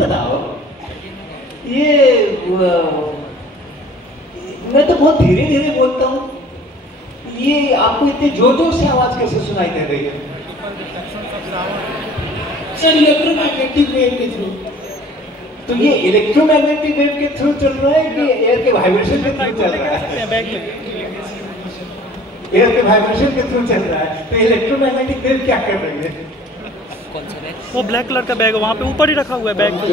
बताओ, ये मैं तो बहुत धीरे धीरे बोलता हूँ, ये आपको इतने जोर जोर से आवाज कैसे सुनाई दे रही है? सर इलेक्ट्रोमैग्नेटिक वेव के थ्रू। तो ये इलेक्ट्रोमैग्नेटिक वेव के थ्रू चल रहा है कि एयर के वाइब्रेशन के थ्रू चल रहा है? एयर के वाइब्रेशन के थ्रू चल रहा है। तो इलेक्ट्रोमैग्नेटिक वेव क्या कर रही है? वो ब्लैक कलर का बैग वहाँ पे ऊपर ही रखा हुआ है बैग के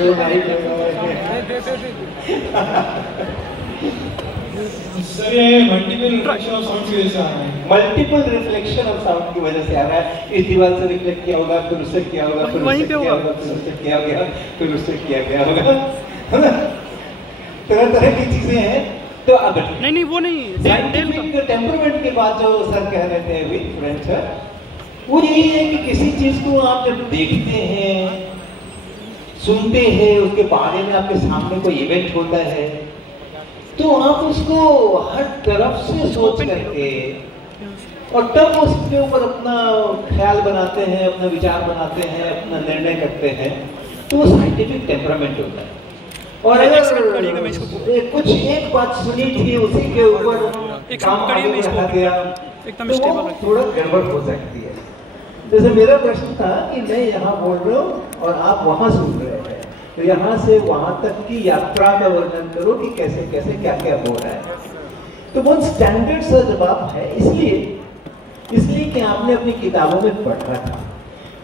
सर ये मल्टीपल रिफ्लेक्शन ऑफ साउंड की वजह से आ रहा है। मल्टीपल रिफ्लेक्शन ऑफ साउंड की वजह से आ रहा है। इस दीवार से रिफ्लेक्ट किया होगा, फिर उससे किया होगा, फिर वहीं उससे पे किया होगा। होगा, फिर उससे किया गया, फिर उससे किया गया होगा, है ना? तरह तरह की चीजें हैं। तो अब नहीं वो नहीं साइंटिफिक टेम्परमेंट के बाद जो सर कह रहे थे अभी फ्रेंड सर, वो यही है कि किसी चीज को आप जब देखते हैं, सुनते हैं, उसके बारे में आपके सामने कोई इवेंट होता है, तो आप उसको हर तरफ से सोच करके और तब उसके ऊपर अपना ख्याल बनाते हैं, अपना विचार बनाते हैं, अपना निर्णय करते हैं, तो वो साइंटिफिक टेम्परामेंट होता है। और अगर कुछ एक बात सुनी थी, उसी के ऊपर काम आगे बढ़ा गया, तो वो थोड़ा गड़बड़ हो सकती है। जैसे मेरा प्रश्न था कि मैं यहाँ बोल रहा हूँ और आप वहाँ सुन रहे हैं, तो यहाँ से वहाँ तक की यात्रा का वर्णन करो कि कैसे कैसे क्या क्या हो रहा है। तो बहुत स्टैंडर्ड सा जवाब है, इसलिए कि आपने अपनी किताबों में पढ़ा था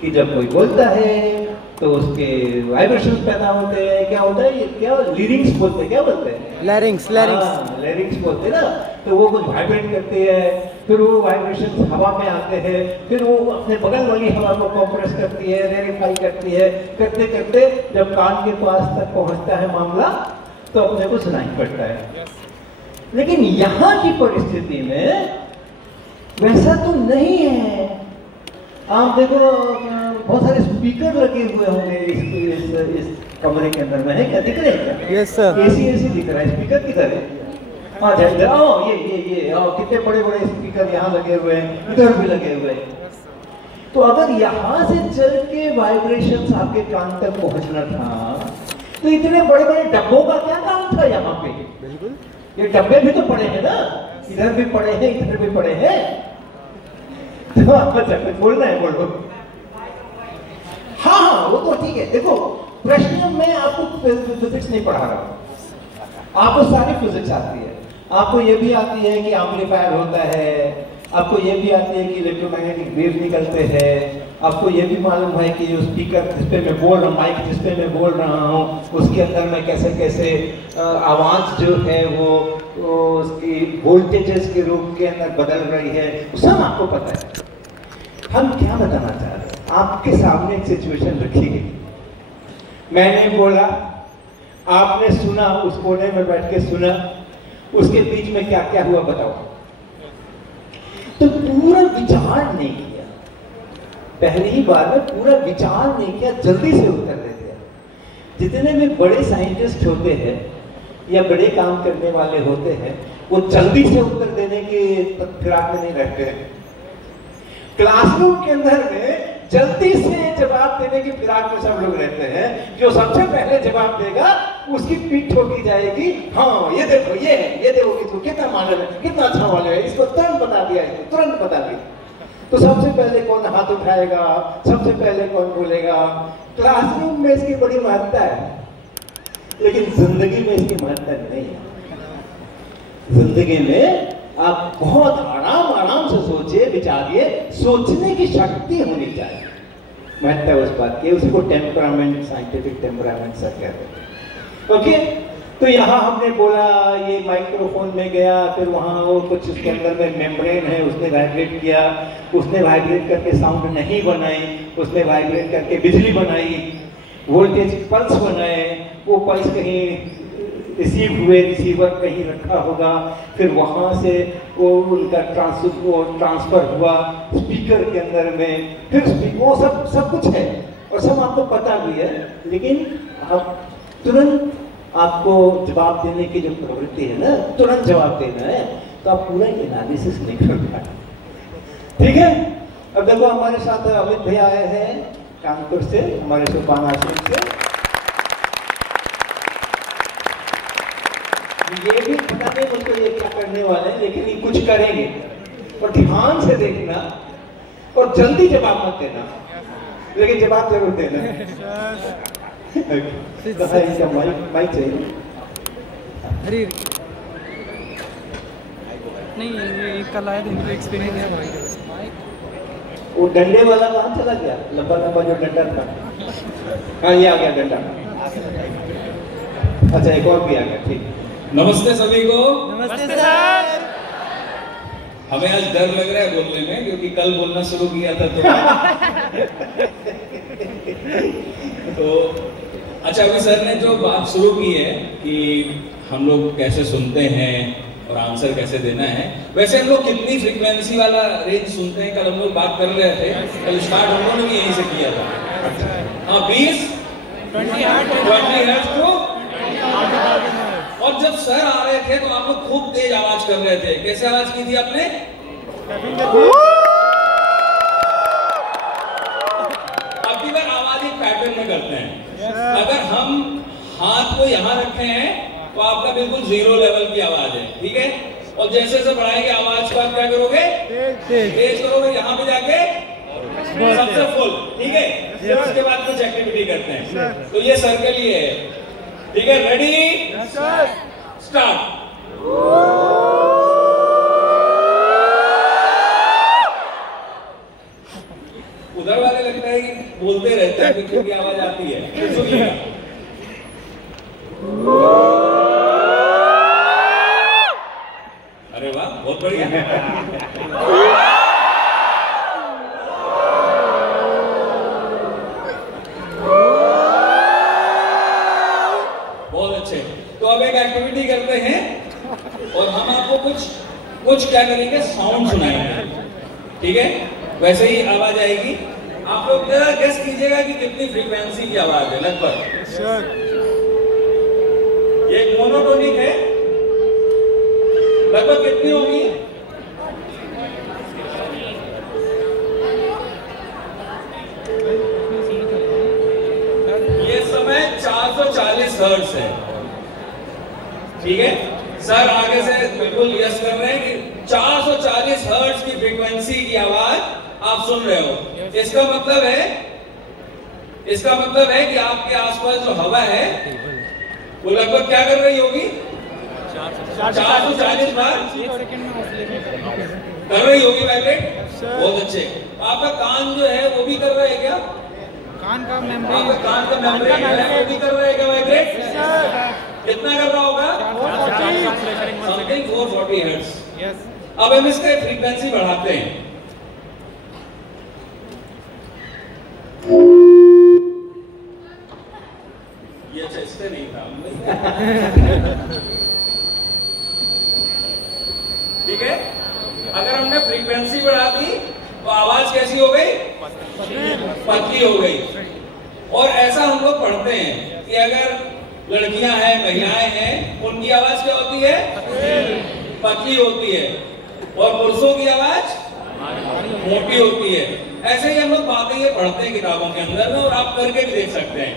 कि जब कोई बोलता है तो उसके वाइब्रेशंस पैदा होते हैं। क्या होता है? ये क्या लिरिंग्स बोलते हैं, क्या बोलते हैं? लैरिंग्स लैरिंग्स बोलते हैं ना। तो वो कुछ वाइब्रेट करते हैं, फिर वो वाइब्रेशंस हवा में आते हैं, फिर वो अपने बगल वाली हवा को कंप्रेस करती है, रेरिफाई करती है, करते करते जब कान के पास तक पहुंचता है मामला, तो अपने को सुनाई पड़ता है। लेकिन यहाँ की परिस्थिति में वैसा तो नहीं है। आप देखो, बहुत सारे स्पीकर लगे हुए होंगे इस कमरे के अंदर में, है क्या? दिख रहे हैं क्या? Yes sir. एसी दिख रहा है। स्पीकर किधर है? हाँ इधर आओ, ये कितने बड़े बड़े स्पीकर यहाँ लगे हुए हैं, इधर भी लगे हुए हैं। तो अगर यहाँ से चल के वाइब्रेशंस आपके कान तक पहुँचना था, तो इतने बड़े बड़े डब्बों का क्या काम था यहाँ पे? बिल्कुल, ये डब्बे भी तो पड़े हैं ना, इधर भी पड़े हैं, इधर भी पड़े हैं। तो आप कुछ बोलना है, बोलो। हाँ वो तो ठीक है। देखो, प्रश्न में आपको फिजिक्स नहीं पढ़ा रहा हूँ, आपको सारी फिजिक्स आती है। आपको ये भी आती है कि एम्पलीफायर होता है, आपको ये भी आती है कि इलेक्ट्रोमैग्नेटिक वेव निकलते हैं, आपको ये भी मालूम है कि जो स्पीकर जिस पे मैं बोल रहा हूँ, माइक जिस पे मैं बोल रहा हूँ, उसके अंदर में कैसे कैसे आवाज़ जो है वो उसकी वोल्टेजेस के रूप के अंदर बदल रही है, सब आपको पता है। हम क्या बताना चाह रहे हैं? आपके सामने एक सिचुएशन रखी गई, मैंने बोला, आपने सुना, उस कोने में बैठ के सुना, उसके बीच में क्या क्या हुआ बताओ। तो पूरा विचार नहीं किया, पहली ही बार में पूरा विचार नहीं किया, जल्दी से उत्तर दे दिया। जितने भी बड़े साइंटिस्ट होते हैं या बड़े काम करने वाले होते हैं, वो जल्दी से उत्तर देने के फिराक में नहीं रहते हैं। क्लासरूम के अंदर में जल्दी से जवाब देने की फिराक में सब लोग रहते हैं। जो सबसे पहले जवाब देगा उसकी पीठ ठोकी जाएगी। हाँ ये देखो, ये है, ये देखो इसको कितना मालूम है, कितना अच्छा मालूम है, इसको तुरंत बता दिया, इसको तुरंत बता दिया। तो सबसे पहले कौन हाथ उठाएगा, सबसे पहले कौन बोलेगा? क्लासरूम में इसकी बड़ी महत्ता है, लेकिन जिंदगी में इसकी महत्ता नहीं है। जिंदगी में आप बहुत आराम से सोचिए, विचारिए, सोचने की शक्ति होनी चाहिए। महत्ता उस बात की, उसको टेम्परामेंट, साइंटिफिक टेम्परामेंट सा कहते हैं। ओके, तो यहाँ हमने बोला ये माइक्रोफोन में गया, फिर वहाँ वो कुछ उसके अंदर में मेम्ब्रेन है, उसने वाइब्रेट किया, उसने वाइब्रेट करके साउंड नहीं बनाई, उसने वाइब्रेट करके बिजली बनाई, वोल्टेज पल्स बनाए, वो पल्स कहीं रिसीव हुए, रिसीवर कहीं रखा होगा, फिर वहाँ से वो उनका ट्रांसफर हुआ स्पीकर के अंदर में, फिर वो सब कुछ है और सब आपको पता भी है। लेकिन आप तुरंत, आपको जवाब देने की जो प्रवृत्ति है ना, तुरंत जवाब देना है, तो आप पूरा एनालिसिस नहीं कर पाए। ठीक है, अब देखो हमारे साथ अमित भैया आए हैं कानपुर से, हमारे सोपान आश्रम से। ये भी पता नहीं मुझको ये क्या करने वाले हैं, लेकिन ये कुछ करेंगे। और ध्यान से देखना और जल्दी जवाब मत देना, लेकिन जवाब जरूर देना। तो भाई क्या माइक चाहिए? अरे नहीं, ये कल आया था, इनको एक्सपीरियंस है। वो डंडे वाला कहाँ चला गया? लंबा लंबा जो डंडा था। हाँ, ये आ गया डंडा। अच्छा, एक और भी आ गया, ठीक। नमस्ते सभी को। नमस्ते सर। हमें आज डर लग रहा है बोलने में, क्योंकि कल बोलना शुरू किया था तो अच्छा, अभी सर ने जो बात शुरू की है कि हम लोग कैसे सुनते हैं और आंसर कैसे देना है, वैसे हम लोग कितनी फ्रीक्वेंसी वाला रेंज सुनते हैं, कल हम लोग बात कर रहे थे। कल स्टार्ट हम लोगों ने भी यहीं से किया था। हाँ, 20 हर्ट्ज को। और जब सर आ रहे थे तो आप लोग खूब तेज आवाज कर रहे थे। कैसे आवाज की थी आपने? अब की बार आवाज एक पैटर्न में करते हैं। अगर हम हाथ को यहाँ रखे हैं तो आपका बिल्कुल 0 लेवल की आवाज है, ठीक है? और जैसे जैसे बढ़ाएंगे आवाज को, आप क्या करोगे? तेज करोगे, यहाँ पे जाके सबसे फुल, ठीक है? फिर उसके बाद कुछ एक्टिविटी करते हैं। तो ये सर के लिए है, ठीक है? Ready, start. उधर वाले लगता है कि बोलते रहते हैं क्योंकि आवाज आती है। फिर सुनिएगा। अरे वाह, बहुत बढ़िया। बहुत अच्छे। तो अब एक एक्टिविटी करते हैं और हम आपको कुछ क्या करेंगे, साउंड सुनाएंगे, ठीक है? वैसे ही आवाज आएगी, आप लोग जरा गेस कीजिएगा कि कितनी फ्रीक्वेंसी की आवाज है लगभग। ये मोनोटोनिक है, लगभग कितनी होगी? ये समय 440 हर्ट्ज है, ठीक है? सर आगे से बिल्कुल यस कर रहे हैं कि 440 हर्ट्ज की फ्रीक्वेंसी की आवाज आप सुन रहे हो। इसका मतलब है कि आपके आसपास जो हवा है वो लगभग क्या कर रही होगी? 440 बार कर रही होगी वाइब्रेट। बहुत अच्छे। आपका कान जो है वो भी कर रहा है क्या? कान का कान का मेम्ब्रेन है वो भी कर रहा है क्या वाइब्रेट? कितना कर रहा होगा? Something 440 hertz. अब हम इसका फ्रीक्वेंसी बढ़ाते हैं। ये अच्छा इससे नहीं था, ठीक है? अगर हमने फ्रीक्वेंसी बढ़ा दी तो आवाज कैसी हो गई? पतली हो गई। और ऐसा हम लोग पढ़ते हैं कि अगर लड़कियां हैं, महिलाएं हैं, उनकी आवाज क्या होती है? पतली होती है। और पुरुषों की आवाज मोटी होती है। ऐसे ही हम लोग बातें ये पढ़ते हैं किताबों के अंदर में, और आप करके भी देख सकते हैं।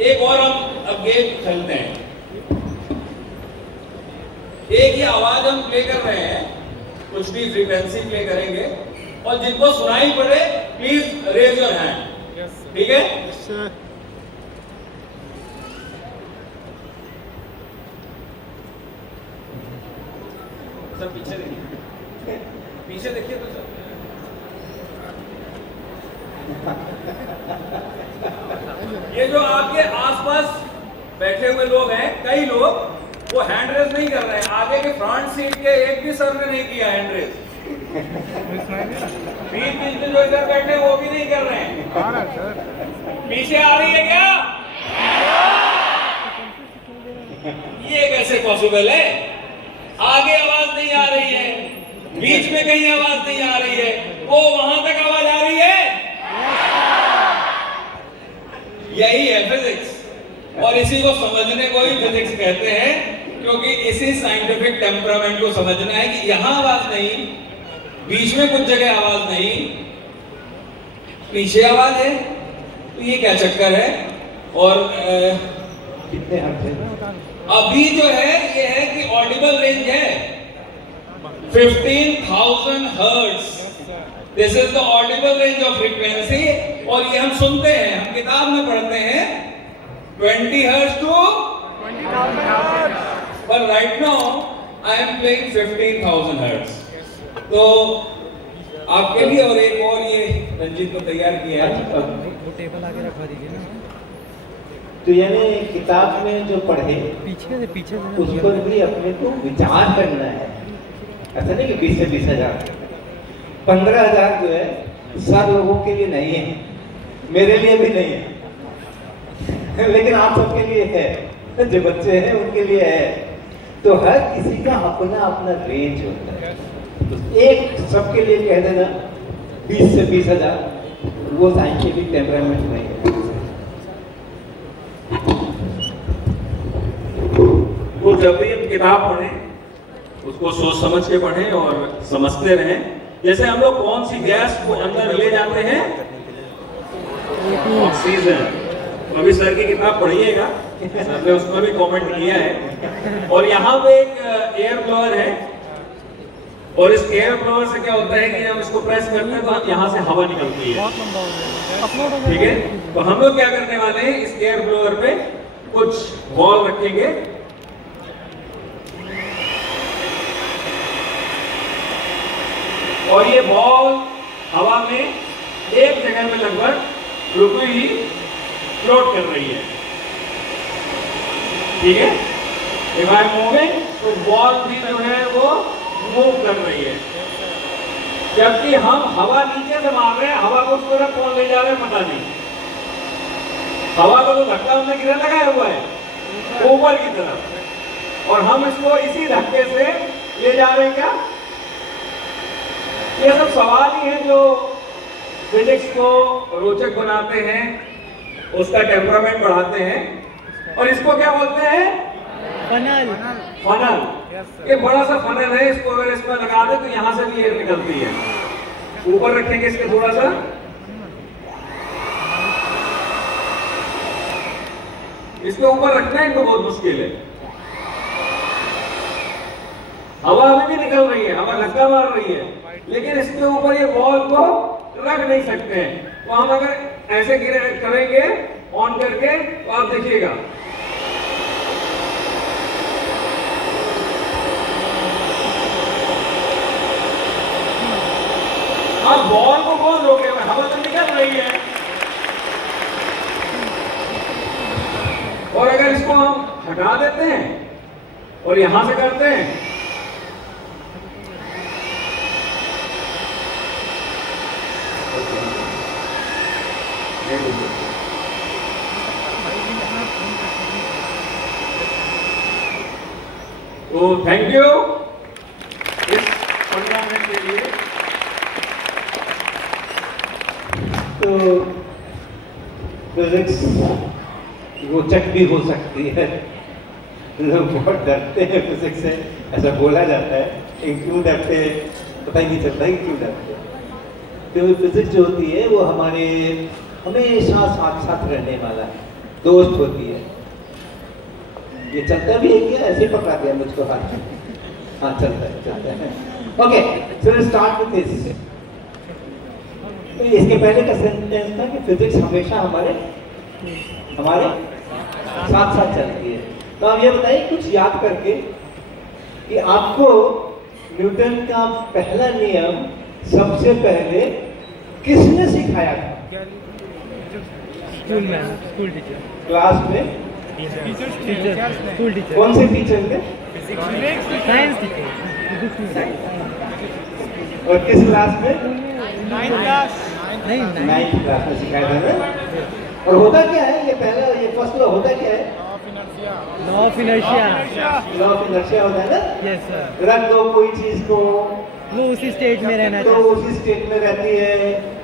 एक और हम अब गेम खेलते हैं। एक ही आवाज हम प्ले कर रहे हैं, कुछ भी फ्रीक्वेंसी प्ले करेंगे, और जिनको सुनाई पड़े प्लीज रेज योर हैंड, ठीक है? सब पीछे देखिए, पीछे देखिए तो सब। ये जो आपके आसपास बैठे हुए लोग हैं, कई लोग वो हैंड रेस नहीं कर रहे हैं। आगे के फ्रंट सीट के एक भी सर ने नहीं किया हैंड रेस। बीच बीच में जो इधर बैठे वो भी नहीं कर रहे हैं। पीछे आ रही है क्या? ये कैसे पॉसिबल है? आगे आवाज नहीं आ रही है, बीच में कहीं आवाज नहीं आ रही है, वो वहां तक आवाज आ रही है। यही है फिजिक्स, और इसी को समझने को ही फिजिक्स कहते हैं, क्योंकि इसी साइंटिफिक टेम्परामेंट को समझना है कि यहां आवाज नहीं, बीच में कुछ जगह आवाज नहीं, पीछे आवाज है। तो ये क्या चक्कर है? और कितने हर्ट्ज है? अभी जो है ये है कि ऑडिबल रेंज है 15,000 hertz. This is the Audible range of frequency. और ये हम सुनते हैं, हम किताब में पढ़ते हैं 20 हर्ट्ज टू 20,000 हर्ट्ज, पर right now I am playing 15,000 hertz. तो आपके लिए और एक और ये रंजीत को तैयार किया है। वो टेबल आगे रखवा दीजिए ना। तो यानी किताब में जो पढ़े पीछे उस पर भी अपने को विचार करना है। ऐसा नहीं कि 20 से 20,000, 15,000 जो है सब लोगों के लिए नहीं है, मेरे लिए भी नहीं है लेकिन आप सबके लिए है, जो बच्चे हैं उनके लिए है। तो हर किसी का अपना अपना रेंज होता है। तो एक सबके लिए कह देना 20 से 20,000, वो साइंटिफिक टेम्परामेंट नहीं है। तो जब भी हम किताब पढ़ें उसको सोच समझ के पढ़ें और समझते रहें। जैसे हम लोग कौन सी गैस को अंदर ले जाते हैं, ऑक्सीजन। तो अभी सर की किताब पढ़िएगा, सर ने उसमें भी कमेंट किया है। और यहाँ पे एक एयर ब्लोअर है, और इस एयर ब्लोअर से क्या होता है कि जब इसको प्रेस करते हैं तो यहाँ से हवा निकलती है, ठीक है। तो हम लोग क्या करने वाले हैं, इस एयर ब्लोअर पे कुछ बॉल रखेंगे, और ये बॉल हवा में एक जगह में लगभग रुकी ही फ्लोट कर रही है, ठीक है। इफ आई एम मूविंग तो बॉल भी जो है वो मूव कर रही है। जबकि हम हवा नीचे से मार रहे हैं, हवा को उस तरफ कौन ले जा रहे हैं पता नहीं। हवा को तो धक्का हमने किधर लगाया हुआ है, ऊपर की तरफ, और हम इसको इसी धक्के से ले जा रहे हैं क्या। ये सब सवाल ही हैं जो फिजिक्स को रोचक बनाते हैं, उसका टेम्परामेंट बढ़ाते हैं। और इसको क्या बोलते हैं, फनल। फनल। ये बड़ा सा फनल है, इसको अगर इसमें लगा दे तो यहाँ से भी एयर निकलती है। ऊपर रखेंगे इसके थोड़ा सा, इसके ऊपर रखना है इनको, बहुत मुश्किल है। हवा अभी भी निकल रही है, हवा धक्का मार रही है, लेकिन इसके ऊपर ये बॉल को रख नहीं सकते हैं। तो हम अगर ऐसे करेंगे ऑन करके तो आप देखिएगा, अब बॉल को कौन रोके, हवा तो निकल रही है। और अगर इसको हम हटा देते हैं और यहां से करते हैं, तो थैंक यू इस टूर्नामेंट के लिए। तो फिजिक्स रोचक भी हो सकती है, लोग बहुत डरते हैं फिजिक्स से, ऐसा बोला जाता है। क्यों डरते हैं पता ही नहीं चलता कि क्यों डरते हैं। तो फिजिक्स जो होती है वो हमारे हमेशा साथ साथ रहने वाला दोस्त होती है। ये चलता भी है क्या, ऐसे पकड़ा दिया मुझको हाथ। हाँ चलता है। Okay, so let's start with this. तो इसके पहले का सेंटेंस था कि फिजिक्स हमेशा हमारे साथ साथ चलती है। तो आप ये बताइए कुछ याद करके कि आपको न्यूटन का पहला नियम सबसे पहले किसने सिखाया था? School teacher. क्लास में स्कूल टीचर। कौन से टीचर थे? Science teacher. और किस क्लास में? 9th class. 9th क्लास में सिखाया था ना। और होता क्या है, ये पहला ये फर्स्ट लॉ होता क्या है? Law of inertia. Law of inertia होता है ना। Yes sir. रख दो कोई चीज को, वो उसी स्टेट में रहना तो उसी स्टेट में रहती है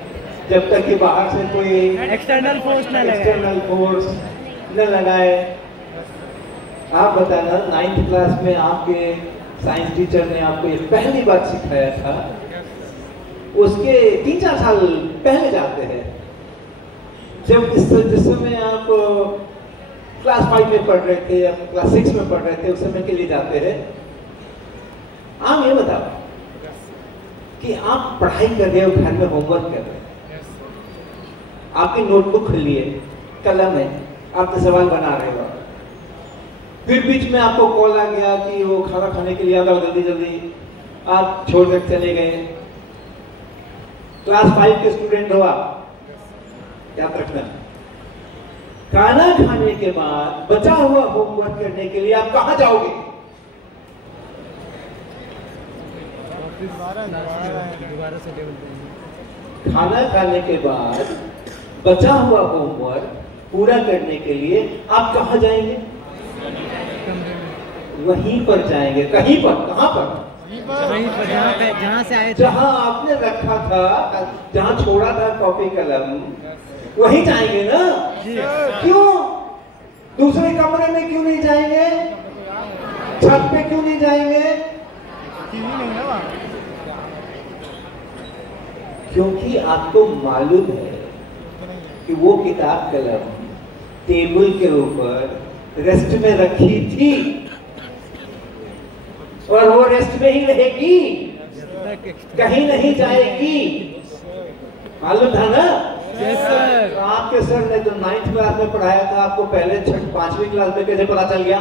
जब तक कि बाहर से कोई एक्सटर्नल फोर्स ना लगे। एक्सटर्नल फोर्स न लगाए। आप बताना 9th क्लास में आपके साइंस टीचर ने आपको ये पहली बात सिखाया था, उसके 3-4 साल पहले जाते हैं, जब जिस समय आप क्लास 5 में पढ़ रहे थे या क्लास 6 में पढ़ रहे थे, उस समय के लिए जाते हैं। आप ये बताओ कि आप पढ़ाई कर रहे हो, घर में होमवर्क कर रहे हो, आपकी नोटबुक खुली है, कलम है, आपने सवाल बना रहे हो, फिर बीच में आपको कॉल आ गया कि वो खाना खाने के लिए आ जाओ जल्दी जल्दी, आप छोड़कर चले गए। क्लास 5 के स्टूडेंट हो आप, याद रखना, खाना खाने के बाद बचा हुआ होमवर्क करने के लिए आप कहां जाओगे? खाना खाने के बाद बचा हुआ होमवर्क पूरा करने के लिए आप कहां जाएंगे? वहीं पर जाएंगे। कहीं पर? कहां पर? जहाँ से आए थे, जहां आपने रखा था, जहां छोड़ा था कॉपी कलम, वहीं जाएंगे ना? क्यों? दूसरे कमरे में क्यों नहीं जाएंगे? छत पे क्यों नहीं जाएंगे? क्योंकि आपको मालूम है कि वो किताब कलम टेबल के ऊपर रेस्ट में रखी थी और वो रेस्ट में ही रहेगी, कहीं नहीं जाएगी। मालूम था ना? तो आपके सर ने तो 9th क्लास में पढ़ाया था, आपको पहले 5वीं क्लास में कैसे पता चल गया?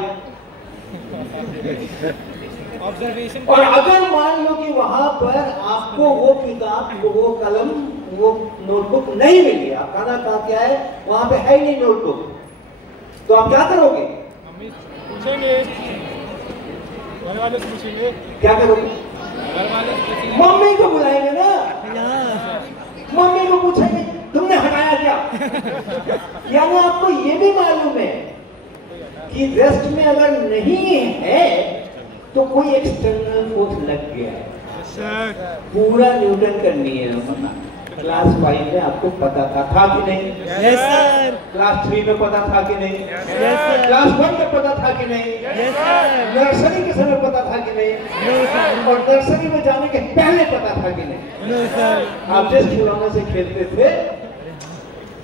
और अगर मान लो कि वहां पर आपको वो किताब, वो कलम, वो नोटबुक नहीं मिली, आप खाना खा के आए, वहां पे है ही नहीं नोटबुक, तो आप क्या करोगे? पूछेंगे, घर वाले से पूछेंगे। क्या करोगे? घर वाले से पूछेंगे। मम्मी को बुलाएंगे ना, मम्मी को पूछेंगे तुमने हटाया क्या? यानी आपको ये भी मालूम है कि रेस्ट में अगर नहीं है तो कोई एक्सटर्नल फोर्स लग गया है। पूरा न्यूटन करनी है। क्लास 5 में आपको पता था कि नहीं? Yes sir. क्लास 3 में पता था कि नहीं? Yes sir. क्लास 1 में पता था कि नहीं? Yes sir. नर्सरी के समय पता था कि नहीं? No sir. और नर्सरी में जाने के पहले पता था कि नहीं? No sir. आप जिस खिलौने से खेलते थे,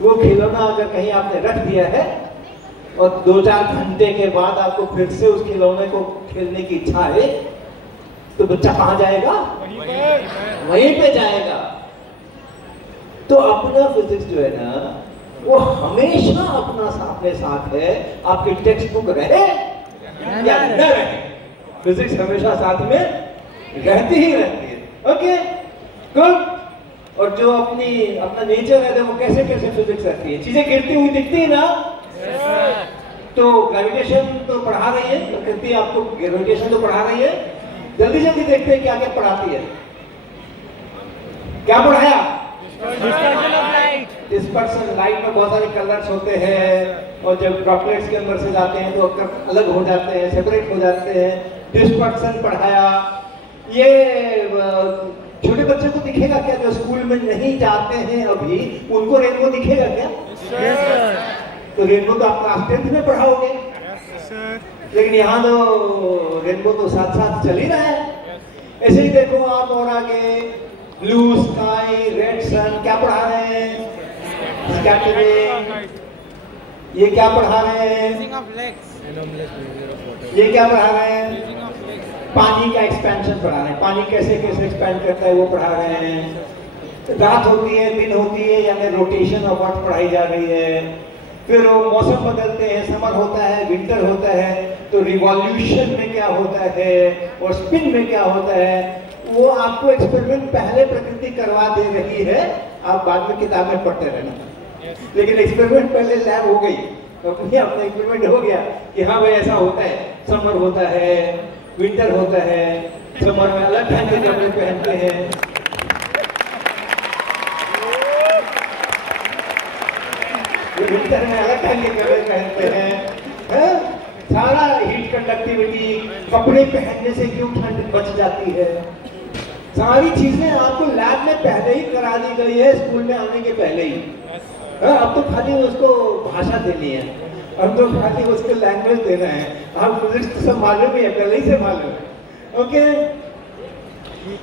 वो खिलौना अगर कहीं आपने रख दिया है और 2-4 घंटे के बाद आपको फिर से उस खिलौने को खेलने की इच्छा है, तो बच्चा कहां जाएगा? वहीं पे जाएगा। तो अपना फिजिक्स जो है ना, वो हमेशा अपने साथ है। आपकी टेक्स्ट बुक रहे या न रहे, फिजिक्स हमेशा साथ में रहती ही रहती है। Okay, good. और जो अपना नेचर है, वो कैसे कैसे फिजिक्स रहती है, चीजें गिरती हुई दिखती है ना। तो ग्रेविटेशन तो पढ़ा रही है, प्रकृति आपको ग्रेविटेशन तो पढ़ा रही है। जल्दी जल्दी देखते हैं क्या क्या पढ़ाती है। क्या पढ़ाया? डिस्पर्सन। लाइट में बहुत सारे कलर्स होते हैं और जब ड्रॉपलेट्स के अंदर से जाते हैं तो अलग हो जाते हैं, सेपरेट हो जाते हैं। डिस्पर्सन पढ़ाया। ये छोटे बच्चे को दिखेगा क्या जो स्कूल में नहीं जाते हैं अभी, उनको रेनबो दिखेगा क्या? Yes sir. तो रेनबो तो आप क्लास 10th में पढ़ाओगे, लेकिन यहाँ तो रेनबो तो साथ साथ चल ही रहा है। ऐसे ही देखो आप और आगे, ब्लू स्काई, रेड सन, क्या पढ़ा रहे हैं? स्कैटरिंग। ये क्या पढ़ा रहे हैं? ये क्या पढ़ा रहे हैं? पानी का एक्सपेंशन पढ़ा रहे हैं। पानी कैसे कैसे एक्सपेंड करता है वो पढ़ा रहे हैं। रात होती है, दिन होती है, यानी रोटेशन ऑफ अर्थ पढ़ाई जा रही है। फिर वो मौसम बदलते हैं, समर होता है, विंटर होता है, तो रिवॉल्यूशन में क्या होता है और स्पिन में क्या होता है, वो आपको एक्सपेरिमेंट पहले प्रकृति करवा दे रही है। आप बाद में किताबें पढ़ते रहना। लेकिन एक्सपेरिमेंट पहले लैब हो गई, तो अपना एक्सपेरिमेंट हो गया कि हाँ भाई ऐसा होता है, समर होता है, विंटर होता है, समर में अलग ढंग के कपड़े पहनते हैं, विंटर में अलग ढंग के कपड़े पहनते हैं। सारा हीट कंडक्टिविटी, कपड़े पहनने से क्यों ठंड बच जाती है, सारी चीजें आपको लैब में पहले ही करा दी गई है, स्कूल में आने के पहले ही। अब तो खाली उसको भाषा देनी है, अब तो खाली उसको लैंग्वेज देना है। आप फिजिक्स तो सब मालूम ही है, पहले ही से मालूम है। ओके,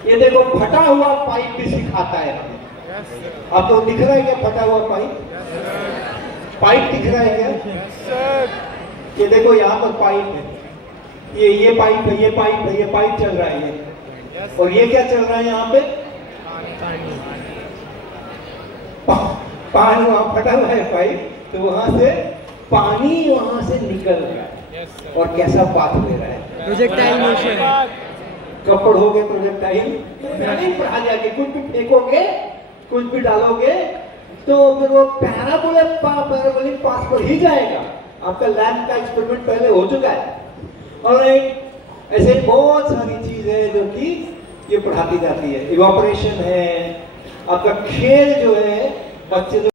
ये देखो फटा हुआ पाइप भी सिखाता है हमें। आपको दिख रहा है क्या फटा हुआ पाइप? पाइप दिख रहा है क्या? कि देखो यहाँ पर पाइप है, ये पाइप है, ये पाइप है, ये पाइप चल रहा है ये, और ये क्या चल रहा है यहाँ पे? पानी वहां फटा हुआ है पाइप, तो वहां से पानी वहां से निकल रहा है और कैसा पाथ ले रहा है, प्रोजेक्टाइल मोशन, कपड़ हो गए प्रोजेक्टाइल, नहीं पढ़ा जाके कुछ भी फेंकोगे, कुछ भी डालोगे तो फिर वो पैराबोलिक पाथ पर ही जाएगा। आपका लैब का एक्सपेरिमेंट पहले हो चुका है। ऑलराइट, ऐसे बहुत सारी चीज है जो कि ये पढ़ाती जाती है। इवापोरेशन है, आपका खेल जो है बच्चे